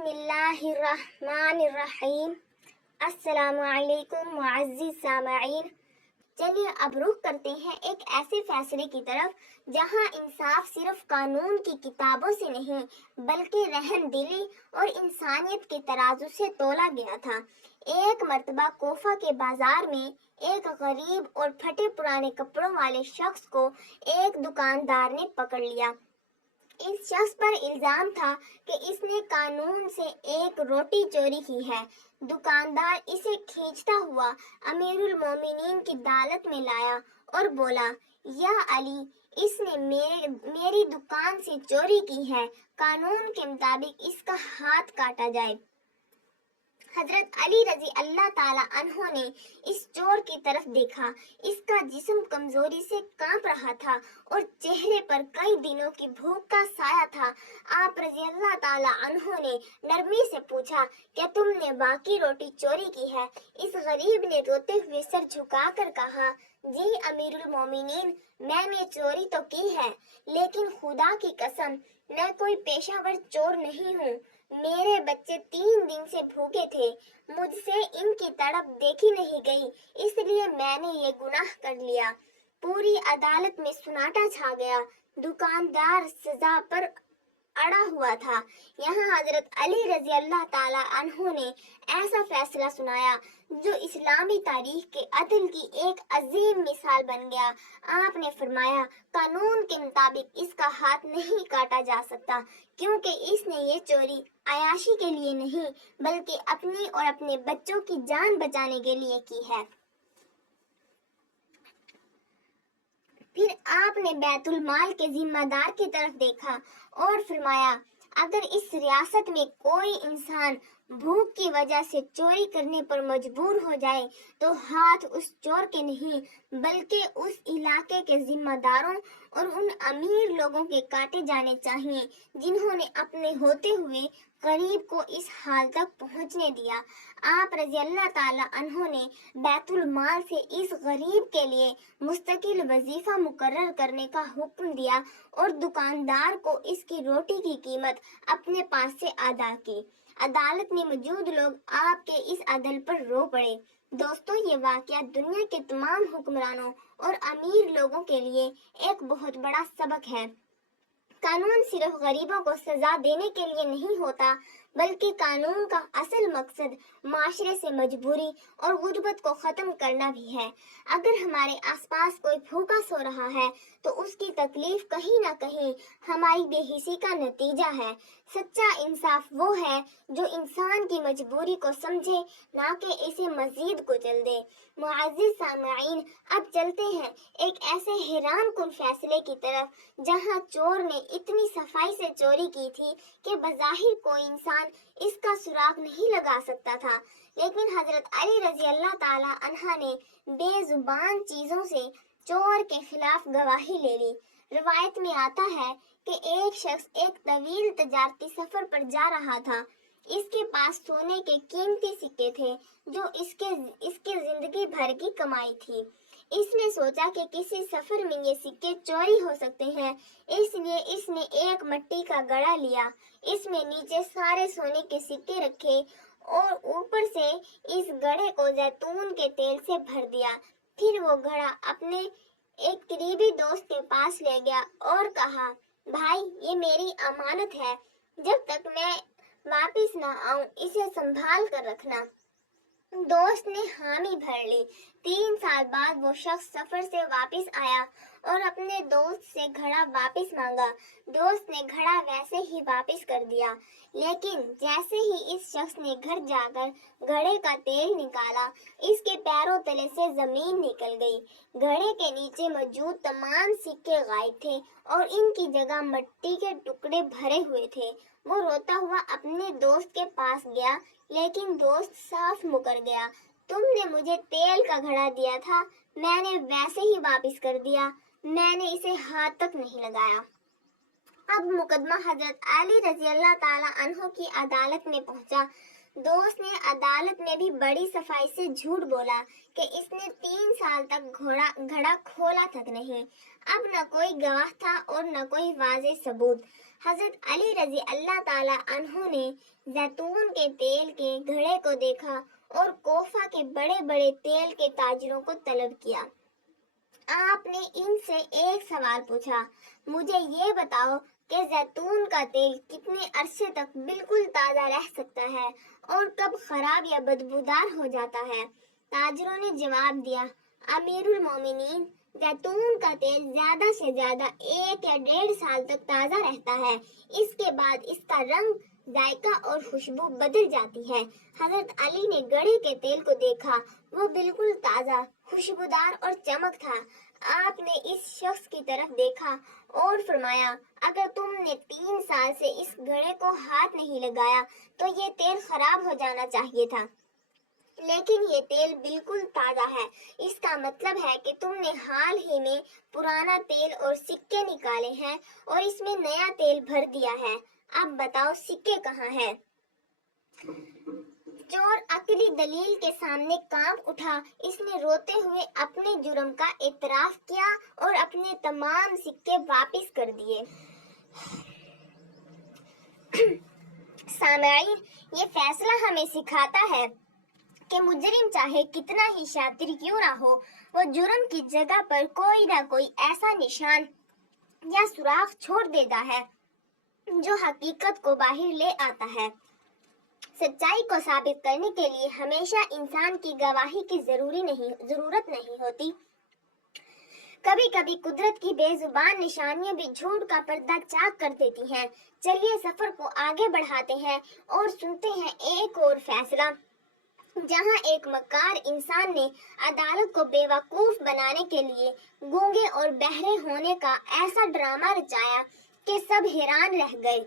بسم اللہ الرحمن الرحیم۔ السلام علیکم معزز سامعین، چلیے اب رخ کرتے ہیں ایک ایسے فیصلے کی طرف جہاں انصاف صرف قانون کی کتابوں سے نہیں بلکہ رحم دلی اور انسانیت کے ترازو سے تولا گیا تھا۔ ایک مرتبہ کوفہ کے بازار میں ایک غریب اور پھٹے پرانے کپڑوں والے شخص کو ایک دکاندار نے پکڑ لیا۔ اس شخص پر الزام تھا کہ اس نے قانون سے ایک روٹی چوری کی ہے۔ دکاندار اسے کھینچتا ہوا امیر المومنین کی عدالت میں لایا اور بولا، یا علی، اس نے میری دکان سے چوری کی ہے، قانون کے مطابق اس کا ہاتھ کاٹا جائے۔ حضرت علی رضی اللہ تعالی عنہ نے اس چور کی طرف دیکھا۔ اس کا جسم کمزوری سے کانپ رہا تھا اور چہرے پر کئی دنوں کی بھوک کا سایہ تھا۔ آپ رضی اللہ تعالی عنہ نے نرمی سے پوچھا، کیا تم نے واقعی روٹی چوری کی ہے؟ اس غریب نے روتے ہوئے سر جھکا کر کہا، جی امیر المومنین، میں نے چوری تو کی ہے، لیکن خدا کی قسم میں کوئی پیشہ ور چور نہیں ہوں۔ میرے بچے 3 دن سے بھوکے تھے، مجھ سے ان کی تڑپ دیکھی نہیں گئی، اس لیے میں نے یہ گناہ کر لیا۔ پوری عدالت میں سناٹا چھا گیا۔ دکاندار سزا پر اڑا ہوا تھا۔ یہاں حضرت علی رضی اللہ تعالی عنہ نے ایسا فیصلہ سنایا جو اسلامی تاریخ کے عدل کی ایک عظیم مثال بن گیا۔ آپ نے فرمایا، قانون کے مطابق اس کا ہاتھ نہیں کاٹا جا سکتا، کیونکہ اس نے یہ چوری عیاشی کے لیے نہیں بلکہ اپنی اور اپنے بچوں کی جان بچانے کے لیے کی ہے۔ پھر آپ نے بیت المال کے ذمہ دار کی طرف دیکھا اور فرمایا، اگر اس ریاست میں کوئی انسان بھوک کی وجہ سے چوری کرنے پر مجبور ہو جائے تو ہاتھ اس چور کے نہیں بلکہ اس علاقے کے ذمہ داروں اور ان امیر لوگوں کے کاٹے جانے چاہیے جنہوں نے اپنے ہوتے ہوئے غریب کو اس حال تک پہنچنے دیا۔ آپ رضی اللہ تعالی عنہ نے بیت المال سے اس غریب کے لیے مستقل وظیفہ مقرر کرنے کا حکم دیا اور دکاندار کو اس کی روٹی کی قیمت اپنے پاس سے ادا کی۔ عدالت میں موجود لوگ آپ کے اس عدل پر رو پڑے۔ دوستو، یہ واقعہ دنیا کے تمام حکمرانوں اور امیر لوگوں کے لیے ایک بہت بڑا سبق ہے۔ قانون صرف غریبوں کو سزا دینے کے لیے نہیں ہوتا، بلکہ قانون کا اصل مقصد معاشرے سے مجبوری اور غربت کو ختم کرنا بھی ہے۔ اگر ہمارے آس پاس کوئی بھوکا سو رہا ہے تو اس کی تکلیف کہیں نہ کہیں ہماری بے حسی کا نتیجہ ہے۔ سچا انصاف وہ ہے جو انسان کی مجبوری کو سمجھے، نہ کہ اسے مزید کچل دے۔ معزز سامعین، اب چلتے ہیں ایک ایسے حیران کن فیصلے کی طرف جہاں چور نے اتنی صفائی سے چوری کی تھی کہ بظاہر کوئی انسان اس کا سراغ نہیں لگا سکتا تھا، لیکن حضرت علی رضی اللہ تعالی عنہ نے بے زبان چیزوں سے چور کے خلاف گواہی لے لی۔ روایت میں آتا ہے کہ ایک شخص ایک طویل تجارتی سفر پر جا رہا تھا۔ اس کے پاس سونے کے قیمتی سکے تھے جو اس کے زندگی بھر کی کمائی تھی۔ اس نے سوچا کہ کسی سفر میں یہ سکے چوری ہو سکتے ہیں، اس لیے اس نے ایک مٹی کا گڑھا لیا، اس میں نیچے سارے سونے کے سکے رکھے اور اوپر سے اس گڑھے کو زیتون کے تیل سے بھر دیا۔ پھر وہ گھڑا اپنے ایک قریبی دوست کے پاس لے گیا اور کہا، بھائی، یہ میری امانت ہے، جب تک میں واپس نہ آؤں اسے سنبھال کر رکھنا۔ دوست نے حامی بھر لی۔ 3 سال بعد وہ شخص سفر سے واپس آیا اور اپنے دوست سے گھڑا واپس مانگا۔ دوست نے گھڑا ویسے ہی واپس کر دیا، لیکن جیسے ہی اس شخص نے گھر جا کر گھڑے کا تیل نکالا، اس کے پیروں تلے سے زمین نکل گئی۔ گھڑے کے نیچے موجود تمام سکے غائب تھے اور ان کی جگہ مٹی کے ٹکڑے بھرے ہوئے تھے۔ وہ روتا ہوا اپنے دوست کے پاس گیا، لیکن دوست صاف مکر گیا۔ تم نے مجھے تیل کا گھڑا دیا تھا، میں نے ویسے ہی واپس کر دیا، میں نے اسے ہاتھ تک نہیں لگایا۔ اب مقدمہ حضرت علی رضی اللہ تعالی عنہ کی عدالت میں پہنچا۔ دوست نے عدالت میں بھی بڑی صفائی سے جھوٹ بولا کہ اس نے 3 سال تک گھڑا کھولا تک نہیں۔ اب نہ کوئی گواہ تھا اور نہ کوئی واضح ثبوت۔ حضرت علی رضی اللہ تعالی عنہ نے زیتون کے تیل کے گھڑے کو دیکھا اور کوفہ کے بڑے بڑے تیل کے تاجروں کو طلب کیا۔ آپ نے ان سے ایک سوال پوچھا، مجھے یہ بتاؤ کہ زیتون کا تیل کتنے عرصے تک بالکل تازہ رہ سکتا ہے اور کب خراب یا بدبودار ہو جاتا ہے؟ تاجروں نے جواب دیا، امیر المومنین، زیتون کا تیل زیادہ سے زیادہ 1 یا 1.5 سال تک تازہ رہتا ہے، اس کے بعد اس کا رنگ، ذائقہ اور خوشبو بدل جاتی ہے۔ حضرت علی نے گڑھے کے تیل کو دیکھا، وہ بالکل تازہ، خوشبودار اور چمک تھا۔ آپ نے اس شخص کی طرف دیکھا اور فرمایا، اگر تم نے 3 سال سے اس گھڑے کو ہاتھ نہیں لگایا تو یہ تیل خراب ہو جانا چاہیے تھا، لیکن یہ تیل بالکل تازہ ہے، اس کا مطلب ہے کہ تم نے حال ہی میں پرانا تیل اور سکے نکالے ہیں اور اس میں نیا تیل بھر دیا ہے۔ اب بتاؤ سکے کہاں ہیں؟ چور عقلی دلیل کے سامنے کانپ اٹھا، اس نے روتے ہوئے اپنے جرم کا اعتراف کیا اور اپنے تمام سکے واپس کر دیے۔ سامعین، یہ فیصلہ ہمیں سکھاتا ہے کہ مجرم چاہے کتنا ہی شاطر کیوں نہ ہو، وہ جرم کی جگہ پر کوئی نہ کوئی ایسا نشان یا سراغ چھوڑ دیتا ہے جو حقیقت کو باہر لے آتا ہے۔ سچائی کو ثابت کرنے کے لیے ہمیشہ انسان کی گواہی کی ضرورت نہیں ہوتی۔ کبھی کبھی قدرت کی بے زبان نشانیاں بھی جھوٹ کا پردہ چاک کر دیتی ہیں۔ چلیے سفر کو آگے بڑھاتے ہیں اور سنتے ہیں ایک اور فیصلہ، جہاں ایک مکار انسان نے عدالت کو بے وقوف بنانے کے لیے گونگے اور بہرے ہونے کا ایسا ڈرامہ رچایا کہ سب حیران رہ گئے۔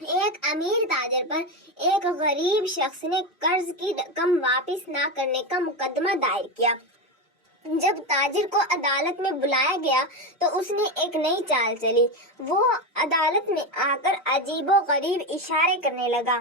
ایک امیر تاجر پر ایک غریب شخص نے قرض کی رقم واپس نہ کرنے کا مقدمہ دائر کیا۔ جب تاجر کو عدالت میں بلایا گیا تو اس نے ایک نئی چال چلی۔ وہ عدالت میں آ کر عجیب و غریب اشارے کرنے لگا۔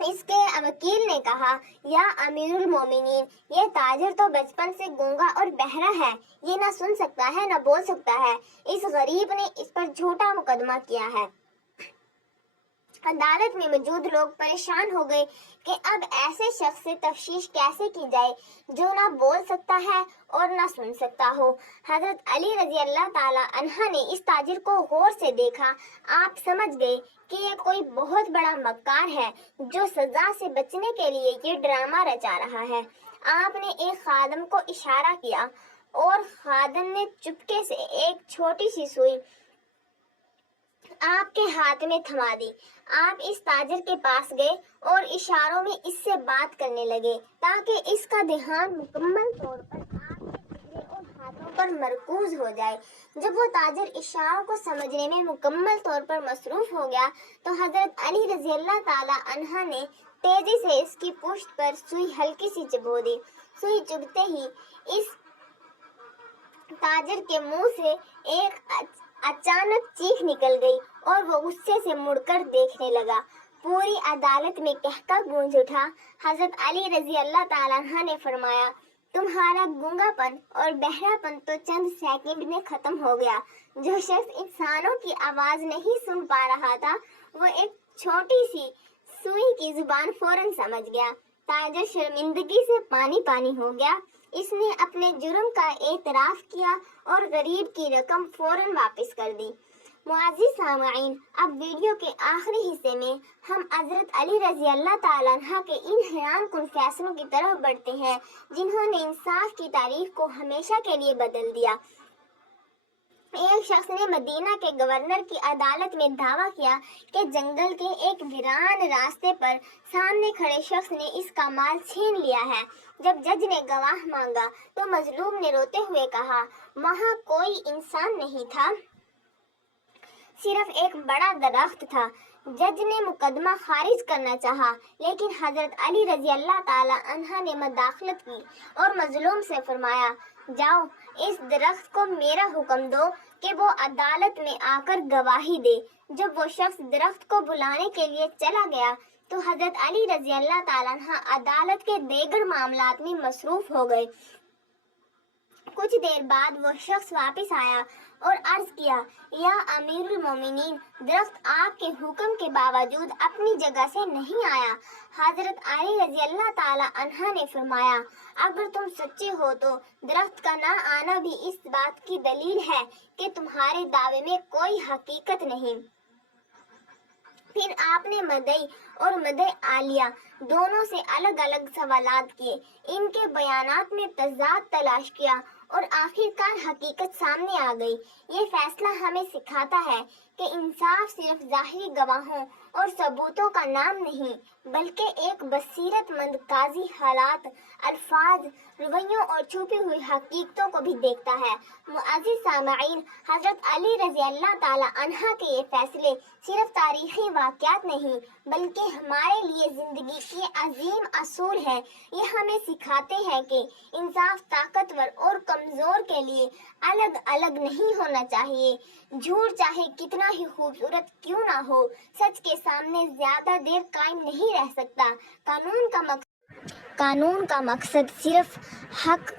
اس کے وکیل نے کہا، یا امیر المومنین، یہ تاجر تو بچپن سے گونگا اور بہرا ہے، یہ نہ سن سکتا ہے نہ بول سکتا ہے، اس غریب نے اس پر جھوٹا مقدمہ کیا ہے۔ عدالت میں موجود لوگ پریشان ہو گئے کہ اب ایسے شخص سے تفتیش کیسے کی جائے جو نہ بول سکتا ہے اور نہ سن سکتا ہو۔ حضرت علی رضی اللہ تعالی عنہ نے اس تاجر کو غور سے دیکھا۔ آپ سمجھ گئے کہ یہ کوئی بہت بڑا مکار ہے جو سزا سے بچنے کے لیے یہ ڈرامہ رچا رہا ہے۔ آپ نے ایک خادم کو اشارہ کیا اور خادم نے چپکے سے ایک چھوٹی سی سوئی آپ کے ہاتھ میں تھما دی۔ آپ اس تاجر کے پاس گئے اور اشاروں میں اس سے بات کرنے لگے تاکہ اس کا دھیان مکمل طور پر آپ کے چہرے اور ہاتھوں پر مرکوز ہو جائے۔ جب وہ تاجر اشاروں کو سمجھنے میں مکمل طور پر مصروف ہو گیا تو حضرت علی رضی اللہ تعالی عنہ نے تیزی سے اس کی پشت پر سوئی ہلکی سی چبھو دی۔ سوئی چبھتے ہی اس تاجر کے منہ سے ایک اچانک چیخ نکل گئی اور وہ غصے سے مڑ کر دیکھنے لگا۔ پوری عدالت میں قہقہ گونج اٹھا۔ حضرت علی رضی اللہ تعالیٰ عنہ نے فرمایا، تمہارا گونگا پن اور بہرا پن تو چند سیکنڈ میں ختم ہو گیا۔ جو شخص انسانوں کی آواز نہیں سن پا رہا تھا وہ ایک چھوٹی سی سوئی کی زبان فوراً سمجھ گیا۔ تاجر شرمندگی سے پانی پانی ہو گیا۔ اس نے اپنے جرم کا اعتراف کیا اور غریب کی رقم فوراً واپس کر دی۔ معزز سامعین، اب ویڈیو کے آخری حصے میں ہم حضرت علی رضی اللہ تعالیٰ عنہ کے ان حیران کن فیصلوں کی طرف بڑھتے ہیں جنہوں نے انصاف کی تاریخ کو ہمیشہ کے لیے بدل دیا۔ ایک شخص نے مدینہ کے گورنر کی عدالت میں دعویٰ کیا کہ جنگل کے ایک ویران راستے پر سامنے کھڑے شخص نے اس کا مال چھین لیا ہے۔ جب جج نے گواہ مانگا تو مظلوم نے روتے ہوئے کہا، وہاں کوئی انسان نہیں تھا، صرف ایک بڑا درخت تھا۔ جج نے مقدمہ خارج کرنا چاہا لیکن حضرت علی رضی اللہ تعالی عنہ نے مداخلت کی اور مظلوم سے فرمایا، جاؤ اس درخت کو میرا حکم دو کہ وہ عدالت میں آ کر گواہی دے۔ جب وہ شخص درخت کو بلانے کے لیے چلا گیا تو حضرت علی رضی اللہ تعالیٰ عنہ عدالت کے دیگر معاملات میں مصروف ہو گئے۔ کچھ دیر بعد وہ شخص واپس آیا اور عرض کیا یا امیر المومنین درخت آپ کے حکم کے باوجود اپنی جگہ سے نہیں آیا۔ حضرت علی رضی اللہ تعالی عنہ نے فرمایا اگر تم سچے ہو تو درخت کا نہ آنا بھی اس بات کی دلیل ہے کہ تمہارے دعوے میں کوئی حقیقت نہیں۔ پھر آپ نے مدعی اور مدعی عالیہ دونوں سے الگ الگ سوالات کیے، ان کے بیانات میں تضاد تلاش کیا اور آخرکار حقیقت سامنے آ گئی۔ یہ فیصلہ ہمیں سکھاتا ہے کہ انصاف صرف ظاہری گواہوں اور ثبوتوں کا نام نہیں بلکہ ایک بصیرت مند قاضی حالات، الفاظ، رویوں اور چھپی ہوئی حقیقتوں کو بھی دیکھتا ہے۔ معزز سامعین، حضرت علی رضی اللہ تعالی عنہ کے یہ فیصلے صرف تاریخی واقعات نہیں بلکہ ہمارے لیے زندگی کے عظیم اصول ہیں۔ یہ ہمیں سکھاتے ہیں کہ انصاف طاقتور اور کمزور کے لیے الگ الگ نہیں ہونا چاہیے۔ جھوٹ چاہے کتنا ہی خوبصورت کیوں نہ ہو، سچ کے سامنے زیادہ دیر قائم نہیں رہ سکتا۔ قانون کا مقصد صرف حق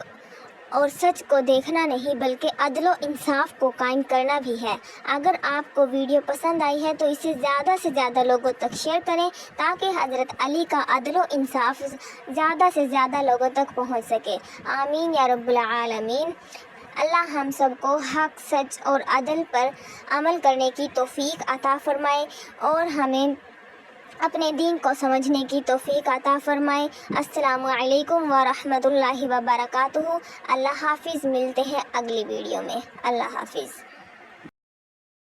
اور سچ کو دیکھنا نہیں بلکہ عدل و انصاف کو قائم کرنا بھی ہے۔ اگر آپ کو ویڈیو پسند آئی ہے تو اسے زیادہ سے زیادہ لوگوں تک شیئر کریں تاکہ حضرت علی کا عدل و انصاف زیادہ سے زیادہ لوگوں تک پہنچ سکے۔ آمین یا رب العالمین۔ اللہ ہم سب کو حق، سچ اور عدل پر عمل کرنے کی توفیق عطا فرمائے اور ہمیں اپنے دین کو سمجھنے کی توفیق عطا فرمائے۔ السلام علیکم ورحمۃ اللہ وبرکاتہ۔ اللہ حافظ، ملتے ہیں اگلی ویڈیو میں۔ اللہ حافظ۔